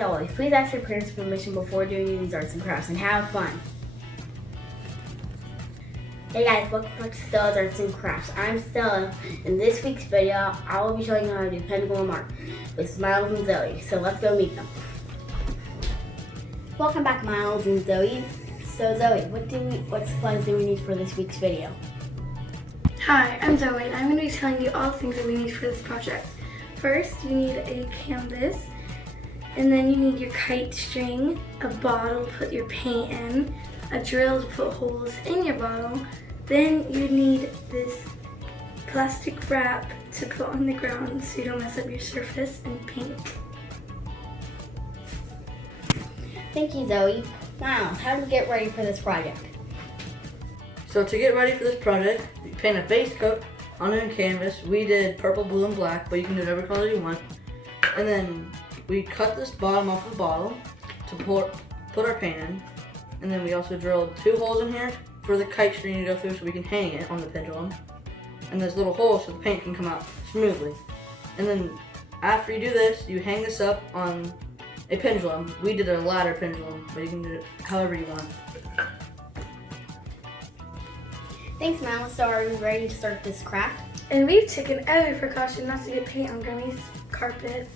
As always, please ask your parents' permission before doing these arts and crafts and have fun. Hey guys, welcome back to Stella's Arts and Crafts. I'm Stella. In this week's video, I will be showing you how to do pendulum art with Miles and Zoe. So let's go meet them. Welcome back, Miles and Zoe. So Zoe, what supplies do we need for this week's video? Hi, I'm Zoe and I'm going to be telling you all the things that we need for this project. First, you need a canvas, and then you need your kite string, a bottle to put your paint in, a drill to put holes in your bottle, then you need this plastic wrap to put on the ground so you don't mess up your surface, and paint. Thank you, Zoe. Miles, how do we get ready for this project? So to get ready for this project, you paint a base coat on a canvas. We did purple, blue, and black, but you can do whatever color you want. And then we cut this bottom off the bottle to put our paint in. And then we also drilled 2 holes in here for the kite string to go through so we can hang it on the pendulum. And there's little holes so the paint can come out smoothly. And then after you do this, you hang this up on a pendulum. We did a ladder pendulum, but you can do it however you want. Thanks, Miles. So are we ready to start this craft? And we've taken every precaution not to get paint on Grammy's carpet.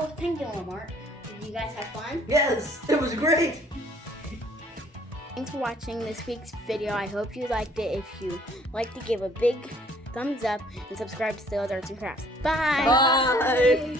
that was Pendulum Art. Did you guys have fun? Yes, it was great. Thanks for watching this week's video. I hope you liked it. If you liked it, give a big thumbs up and subscribe to Stellas Arts and Crafts. Bye! Bye.